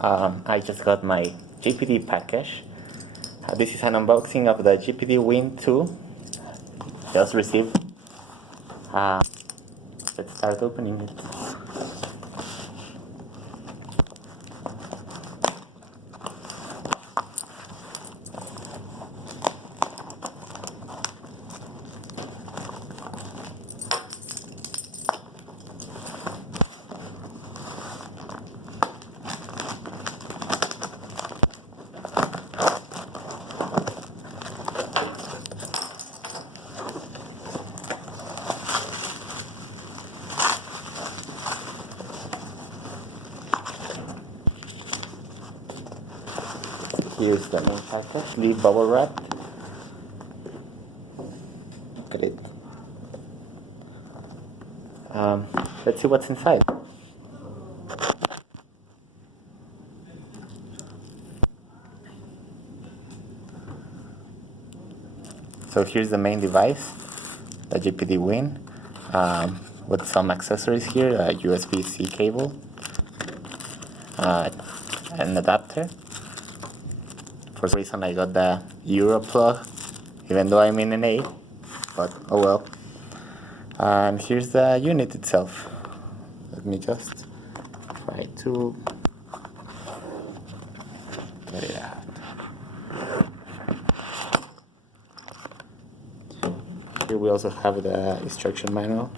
I just got my GPD package. This is an unboxing of the GPD Win 2. Just received. Let's start opening it. Here's the main package, leaf bubble wrapped. Look at it. Let's see what's inside. So here's the main device, the GPD Win, with some accessories here, a USB-C cable, an adapter. For some reason I got the Euro plug, even though I'm in an A, but oh well. And here's the unit itself. Let me just try to get it out. Here we also have the instruction manual.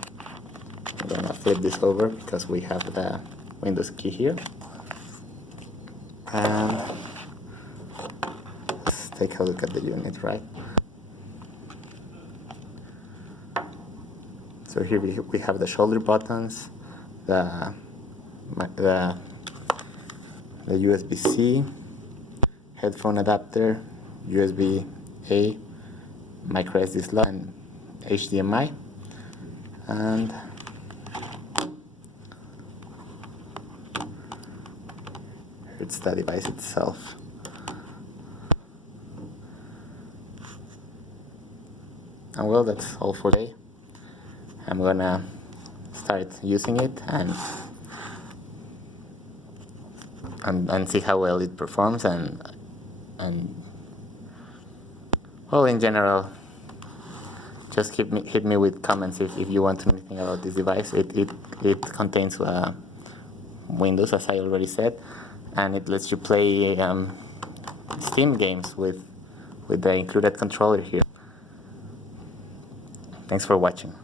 I'm gonna flip this over because we have the Windows key here. And let's take a look at the unit, right? So here we have the shoulder buttons, the USB-C, headphone adapter, USB-A, micro SD slot, and HDMI, and it's the device itself. And well, that's all for today. I'm gonna start using it and see how well it performs, and well, in general, just hit me with comments if you want to know anything about this device. It contains Windows, as I already said, and it lets you play Steam games with the included controller here. Thanks for watching.